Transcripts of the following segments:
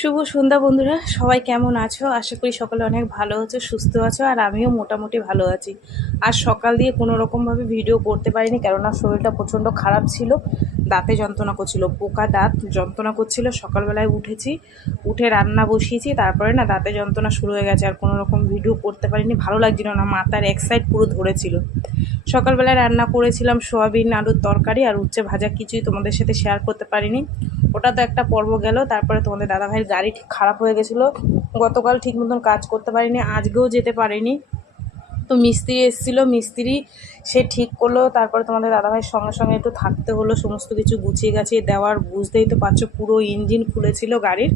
শুভ সন্ধ্যা বন্ধুরা, সবাই কেমন আছো? আশা করি সকলে অনেক ভালো আছো, সুস্থ আছো। আর আমিও মোটামুটি ভালো আছি। আর সকাল দিয়ে কোনো রকমভাবে ভিডিও করতে পারিনি, কেননা শরীরটা প্রচণ্ড খারাপ ছিল। দাঁতে যন্ত্রণা করছিল, পোকা দাঁত যন্ত্রণা করছিল। সকালবেলায় উঠেছি, উঠে রান্না বসিয়েছি, তারপরে না দাঁতে যন্ত্রণা শুরু হয়ে গেছে। আর কোনো রকম ভিডিও করতে পারিনি, ভালো লাগছিল না, মাথার এক সাইড পুরো ধরেছিল। সকালবেলায় রান্না করেছিলাম সোয়াবিন আলুর তরকারি আর উচ্ছে ভাজা, কিছুই তোমাদের সাথে শেয়ার করতে পারিনি। ওটা তো একটা পর্ব গেল। তারপরে তোমাদের দাদাভাইয়ের গাড়ি ঠিক খারাপ হয়ে গেছিলো, গতকাল ঠিক মতন কাজ করতে পারিনি, আজকেও যেতে পারিনি। তো মিস্ত্রি এসেছিলো, মিস্ত্রি সে ঠিক করলো। তারপরে তোমাদের দাদাভাইয়ের সঙ্গে সঙ্গে একটু থাকতে হলো, সমস্ত কিছু গুছিয়ে গাছিয়ে দেওয়ার। বুঝতেই তো পারছো, পুরো ইঞ্জিন খুলেছিল গাড়ির,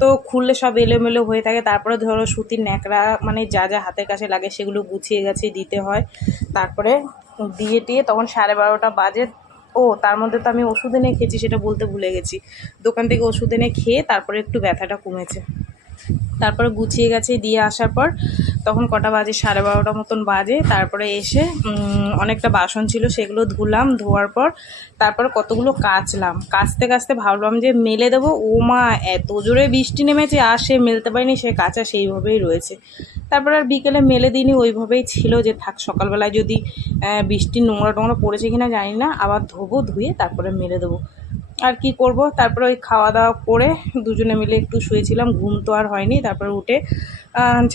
তো খুললে সব এলোমেলো হয়ে থাকে। তারপরে ধরো সুতির ন্যাকড়া, মানে যা যা হাতের কাছে লাগে সেগুলো গুছিয়ে গাছিয়ে দিতে হয়। তারপরে দিয়ে টিয়ে তখন 12:30টা বাজে। ও তার মধ্যে তো আমি ওষুধ এনে খেয়েছি, সেটা বলতে ভুলে গেছি। দোকান থেকে ওষুধ এনে খেয়ে তারপরে একটু ব্যথাটা কমেছে। তারপরে গুছিয়ে গেছে দিয়ে আসার পর তখন কটা বাজে, 12:30 মতন বাজে। তারপরে এসে অনেকটা বাসন ছিল, সেগুলো ধুলাম। ধোয়ার পর তারপরে কতগুলো কাচলাম। কাচতে কাচতে ভাবলাম যে মেলে দেবো, ও মা এত জোরে বৃষ্টি নেমেছে, আর সে মেলতে পারিনি, সে কাঁচা সেইভাবেই রয়েছে। তারপর আর বিকেলে মেলে দিইনি, ওইভাবেই ছিল যে থাক, সকালবেলায় যদি বৃষ্টির নোংরা টোংরা পড়েছে কিনা জানি না, আবার ধোবো, ধুয়ে তারপরে মেলে দেবো। আর কি করব। তারপরে ওই খাওয়া দাওয়া করে দুজনে মিলে একটু শুয়েছিলাম, ঘুম তো আর হয়নি। তারপরে উঠে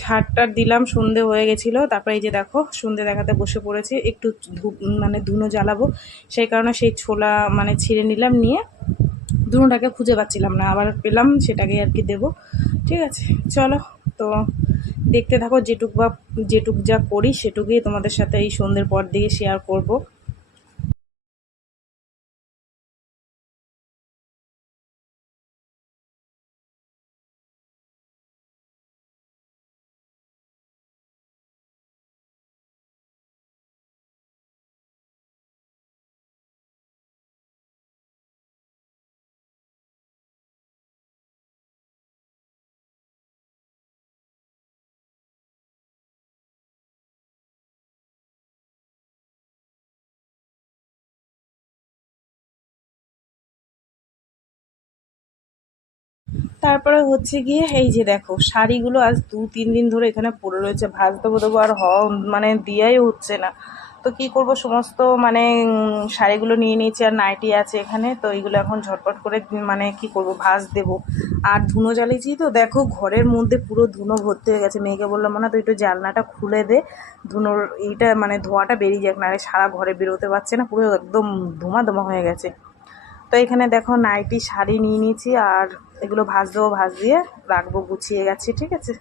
ঝাড়টার দিলাম, সন্ধে হয়ে গেছিলো। তারপরে এই যে দেখো, সন্ধে দেখাতে বসে পড়েছি। একটু মানে ধুনো জ্বালাবো, সেই কারণে সেই ছোলা মানে ছিঁড়ে নিলাম, নিয়ে ধুনোটাকে খুঁজে পাচ্ছিলাম না, আবার পেলাম, সেটাকে আর কি দেবো। ঠিক আছে, চলো। তো দেখতে থাকো, যেটুক যা করি সেটুকুই তোমাদের সাথে এই সন্ধ্যের পর দিয়ে শেয়ার করব। তারপরে হচ্ছে গিয়ে এই যে দেখো, শাড়িগুলো আজ 2-3 দিন ধরে এখানে পড়ে রয়েছে, ভাজ দেবো দেবো আর মানে দিয়াই হচ্ছে না। তো কি করব, সমস্ত মানে শাড়িগুলো নিয়ে নিয়েছি, আর নাইটি আছে এখানে। তো এইগুলো এখন ঝটপট করে মানে কি করব, ভাজ দেব। আর ধুনো জ্বালিয়েছি, তো দেখো ঘরের মধ্যে পুরো ধুনো ভর্তি হয়ে গেছে। মেয়েকে বললাম, না তো একটু জানলাটা খুলে দে, ধুনোর এইটা মানে ধোঁয়াটা বেরিয়ে যাক, নাহলে সারা ঘরে বেরোতে পারছে না, পুরো একদম ধোঁয়া ধোঁয়া হয়ে গেছে। তো এখানে দেখো নাইটি শাড়ি নিয়ে নিয়েছি, আর এগুলো ভাজ দেবো, ভাজ দিয়ে রাখবো, গুছিয়ে গেছি। ঠিক আছে।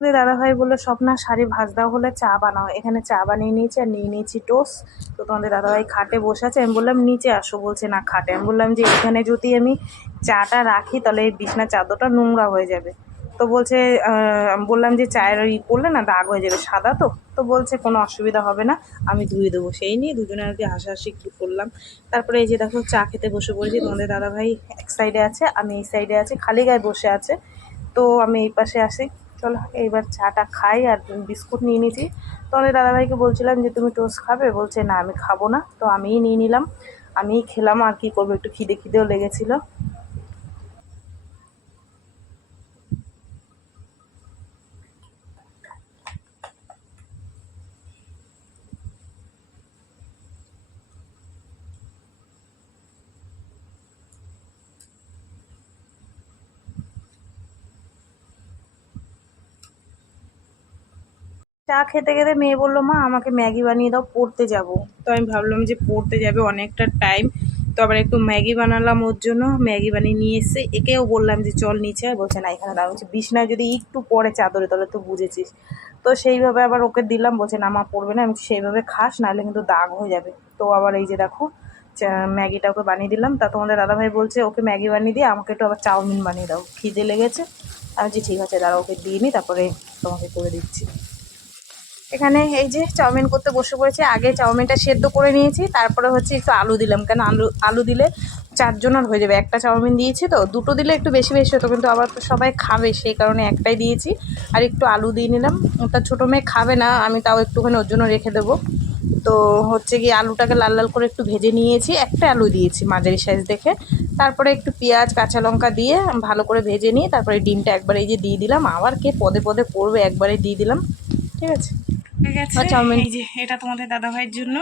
দাদাভাই বললো, স্বপ্না শাড়ি ভাজ দেওয়া হলে চা বানাও। এখানে চা বানিয়ে নিয়েছি, আর নিয়ে নিয়েছি টোস্ট। তো তোমাদের দাদাভাই খাটে বসে আছে, আমি বললাম নিচে আসো, বলছে না খাটে। আমি বললাম যে এখানে যদি আমি চাটা রাখি তাহলে এই বিছনার চাদরটা নোংরা হয়ে যাবে। তো বলছে আমি বললাম যে চায়ের ওই করলে না দাগ হয়ে যাবে, সাদা তো। তো বলছে কোনো অসুবিধা হবে না, আমি ধুয়ে দেবো। সেই নিয়ে দুজনে আর কি হাসাহাসি একটু করলাম। তারপরে এই যে দেখো চা খেতে বসে পড়েছি। তোমাদের দাদাভাই এক সাইডে আছে, আমি এই সাইডে আছি, খালি গায়ে বসে আছে। তো আমি এই পাশে আসি। চলো এইবার চাটা খাই। আর বিস্কুট নিয়ে নিয়েছি। তোমাদের দাদাভাইকে বলছিলাম যে তুমি টোস্ট খাবে, বলছে না আমি খাবো না। তো আমিই নিয়ে নিলাম, আমিই খেলাম। আর কি করবো, একটু খিদে খিদেও লেগেছিলো। চা খেতে খেতে মেয়ে বললো মা আমাকে ম্যাগি বানিয়ে দাও, পড়তে যাব। তো আমি ভাবলাম যে পড়তে যাবে, অনেকটা টাইম। তো আবার একটু ম্যাগি বানালাম ওর জন্য, ম্যাগি বানিয়ে নিয়ে এসে একেও বললাম যে চল নিচে আয়, বলছে না এখানে দাঁড়া। বলছে বিছনায় যদি একটু পরে চাদরে, তাহলে তো বুঝেছিস। তো সেইভাবে আবার ওকে দিলাম, বলছে না মা পড়বে না। আমি সেইভাবে খাস, নাহলে কিন্তু দাগ হয়ে যাবে। তো আবার এই যে দেখো ম্যাগিটা ওকে বানিয়ে দিলাম। তা তোমাদের দাদাভাই বলছে ওকে ম্যাগি বানিয়ে দিয়ে আমাকে একটু আবার চাউমিন বানিয়ে দাও, খিদে লেগেছে। আমি বলছি ঠিক আছে দাঁড়া, ওকে দিয়ে নিই, তারপরে তোমাকে করে দিচ্ছি। এখানে এই যে চাউমিন করতে বসে পড়েছি। আগে চাউমিনটা সেদ্ধ করে নিয়েছি, তারপরে হচ্ছে একটু আলু দিলাম, কেন আলু আলু দিলে চারজনের হয়ে যাবে। একটা চাউমিন দিয়েছি তো, দুটো দিলে একটু বেশি বেশি হতো, কিন্তু আবার তো সবাই খাবে সেই কারণে একটাই দিয়েছি। আর একটু আলু দিয়ে নিলাম। ওটা ছোটো মেয়ে খাবে না, আমি তাও একটুখানি ওর জন্য রেখে দেবো। তো হচ্ছে কি আলুটাকে লাল লাল করে একটু ভেজে নিয়েছি, একটা আলু দিয়েছি মাঝারি সাইজ দেখে। তারপরে একটু পেঁয়াজ কাঁচা লঙ্কা দিয়ে ভালো করে ভেজে নিয়ে তারপরে ডিমটা একবারে এই যে দিয়ে দিলাম। আবার কে পদে পদে করবে, একবারে দিয়ে দিলাম। ঠিক আছে, হয়ে গেছে চাউমিন। এই যে এটা তোমাদের দাদাভাইয়ের জন্য।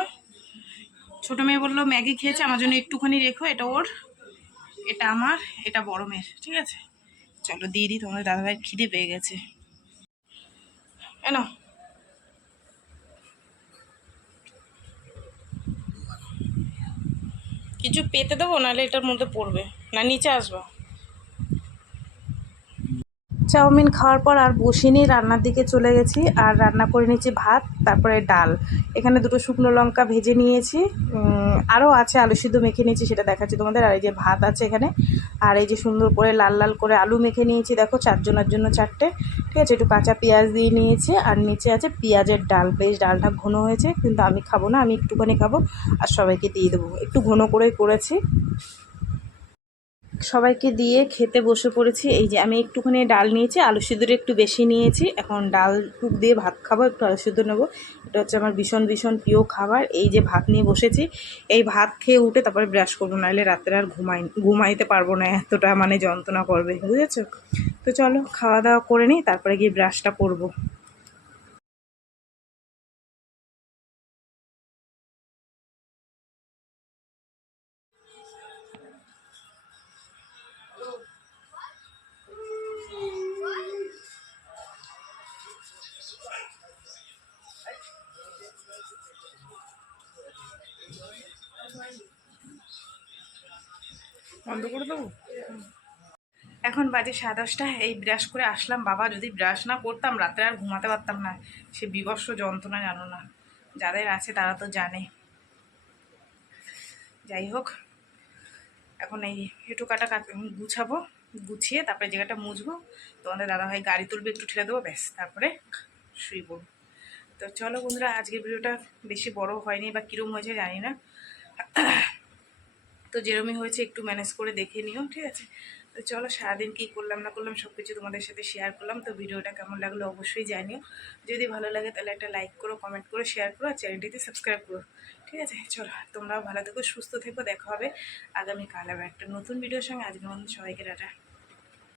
ছোট মেয়ে বললো ম্যাগি খেয়েছে, আমার জন্য একটুখানি রেখো, এটা ওর, এটা আমার, এটা বড় মেয়ের। ঠিক আছে, চলো দিয়ে দিই, তোমাদের দাদাভাইয়ের খিদে পেয়ে গেছে। এনো, কিছু পেতে দেবো, নাহলে এটার মধ্যে পড়বে না, নিচে আসবা। চাউমিন খাওয়ার পর আর বসিনি, রান্নার দিকে চলে গেছি। আর রান্না করে নিয়েছি ভাত, তারপরে ডাল। এখানে দুটো শুকনো লঙ্কা ভেজে নিয়েছি। আরও আছে, আলু সিদ্ধ মেখে নিয়েছি, সেটা দেখাচ্ছি তোমাদের। আর এই যে ভাত আছে এখানে। আর এই যে সুন্দর করে লাল লাল করে আলু মেখে নিয়েছি, দেখো চারজনের জন্য চারটে। ঠিক আছে, একটু কাঁচা পেঁয়াজ দিয়ে নিয়েছি। আর নিচে আছে পেঁয়াজের ডাল, বেশ ডালটা ঘন হয়েছে, কিন্তু আমি খাবো না, আমি একটুখানি খাবো। আর সবাইকে দিয়ে দেবো, একটু ঘন করেই করেছি। সবাইকে দিয়ে খেতে বসে পড়েছি। এই যে আমি একটুখানি ডাল নিয়েছি, আলু সিদ্ধটা একটু বেশি নিয়েছি। এখন ডাল টুক দিয়ে ভাত খাবো, একটু আলু সিদ্ধ নেবো। এটা হচ্ছে আমার ভীষণ ভীষণ প্রিয় খাবার। এই যে ভাত নিয়ে বসেছি, এই ভাত খেয়ে উঠে তারপরে ব্রাশ করবো, নাহলে রাত্রে আর ঘুমাইতে পারবো না, এতটা মানে যন্ত্রণা করবে, বুঝেছো। তো চলো খাওয়া দাওয়া করে নিই, তারপরে গিয়ে ব্রাশটা করবো। বন্ধ করে দেবো। এখন বাজে 10:30। এই ব্রাশ করে আসলাম। বাবা, যদি ব্রাশ না করতাম রাত্রে আর ঘুমাতে পারতাম না, সে বিভৎস যন্ত্রণা, জানো না, যাদের আছে তারা তো জানে। যাই হোক, এখন এই হেঁটু কাটা গুছাবো, গুছিয়ে তারপরে জায়গাটা মুছবো। তোমাদের দাদাভাই গাড়ি তুলবে, একটু ঠেলে দেবো, ব্যাস, তারপরে শুই পড়বো। তো চলো বন্ধুরা, আজকের ভিডিওটা বেশি বড় হয়নি, বা কীরকম হয়েছে জানি না। তো যেরমই হয়েছে একটু ম্যানেজ করে দেখে নিও, ঠিক আছে। তো চলো, সারাদিন কী করলাম না করলাম সব কিছু তোমাদের সাথে শেয়ার করলাম। তো ভিডিওটা কেমন লাগলো অবশ্যই জানিও। যদি ভালো লাগে তাহলে একটা লাইক করো, কমেন্ট করো, শেয়ার করো, আর চ্যানেলটিতে সাবস্ক্রাইব করো। ঠিক আছে, চলো তোমরাও ভালো থেকো, সুস্থ থেকো। দেখা হবে আগামীকাল আবার একটা নতুন ভিডিওর সঙ্গে। আজকের মতো সবাইকে টাটা।